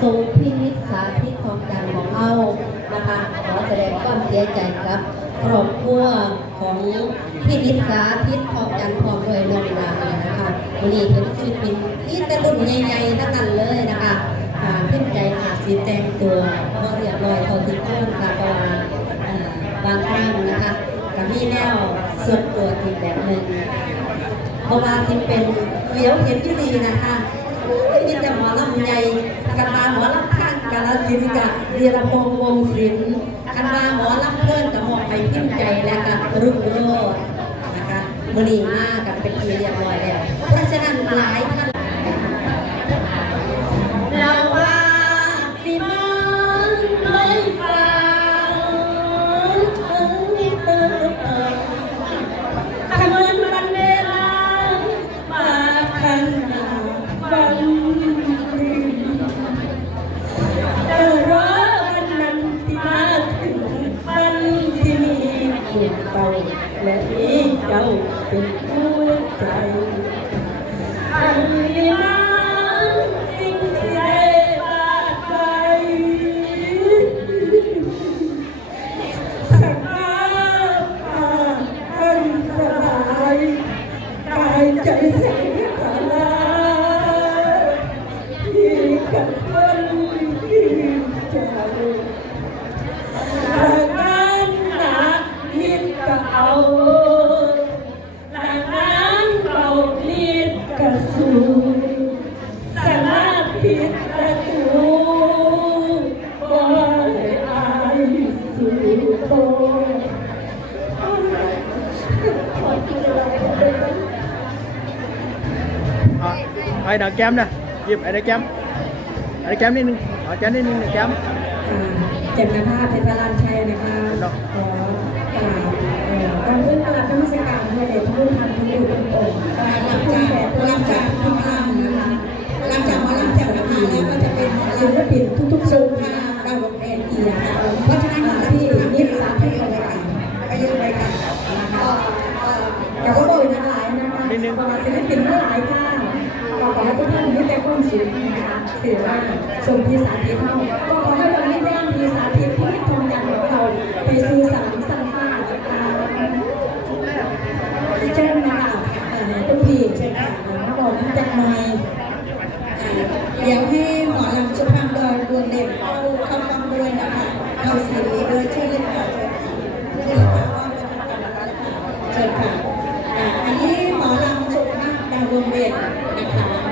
ทรงพินิจสาธิตของจันทร์ของเรานะคะขอแสดงความเสียใจครับครอบครัวของพินิจสาธิตของจันทร์พร้อมด้วยลูกหลานนะคะวันนี้เป็นศิลปินที่ตะลุ่นใหญ่ๆทั้งนั้นเลยนะคะขึ้นใจอาจสีแต่งตัวพอเรียบร้อยเท่าที่ควรค่ะเพราะว่าอ่าบางครั้งนะคะก็มีแนวส่วนตัวอีกแบบหนึ่งเพราะว่าที่เป็นเลี้ยวเห็นที่ดีนะคะ มีแต่หมอลำใหญ่คณะหมอลำข้างกาลสินกับเรียรพงษ์วงศิลป์คณะหมอลำเพื่อนกับหมอไปพิมพ์ใจและกับรุ่งโรจน์นะคะมือนีมากับเป็นทีเรียบร้อย คุณเก่าแล นิดก็สู้สารพิษประตูบ่ให้อายสู่โตอะไอ้ดาวแก้มนะหยิบไอ้ดาวแก้มไอ้ดาวแก้มนิดนึงเอาแก้มนิดนึงดาวแก้มเจ็บนะคะเพชรพลานชัยนะคะขอการพื้นตลาดธรรมสการ แล้วก็จะเป็นศิลปินทุกๆทรงค่ะเราวงเอกอีนะคะเพราะฉะนั้นที่นิสสาที่เราไปกันไปยืนไปกันนะคะกับว่าโดยทั้งหลายนะคะศิลปินทั้งหลายค่ะก็ขอให้ทุกท่านมีแต่ความสุขนะคะเสื่อว่าทรงที่สาธิตเท่าก็ขอให้เราได้ร่างมีสาธิตที่ทองอย่างของเราไปสู่สามสัมภาษณ์เช่นนะคะทุกทีเช่นค่ะมาบอกน้ำจากหน่อยเเดี๋ยวให้หมอลำชุพังดอยดวงเด่นเข้าคำาฟังด้วยนะคะเข้าสีด้วยเชิญเลยค่ะเชิญค่ะเชิญค่ะอันนี้หมอลำชุพังดอยดวงเด่นนะคะ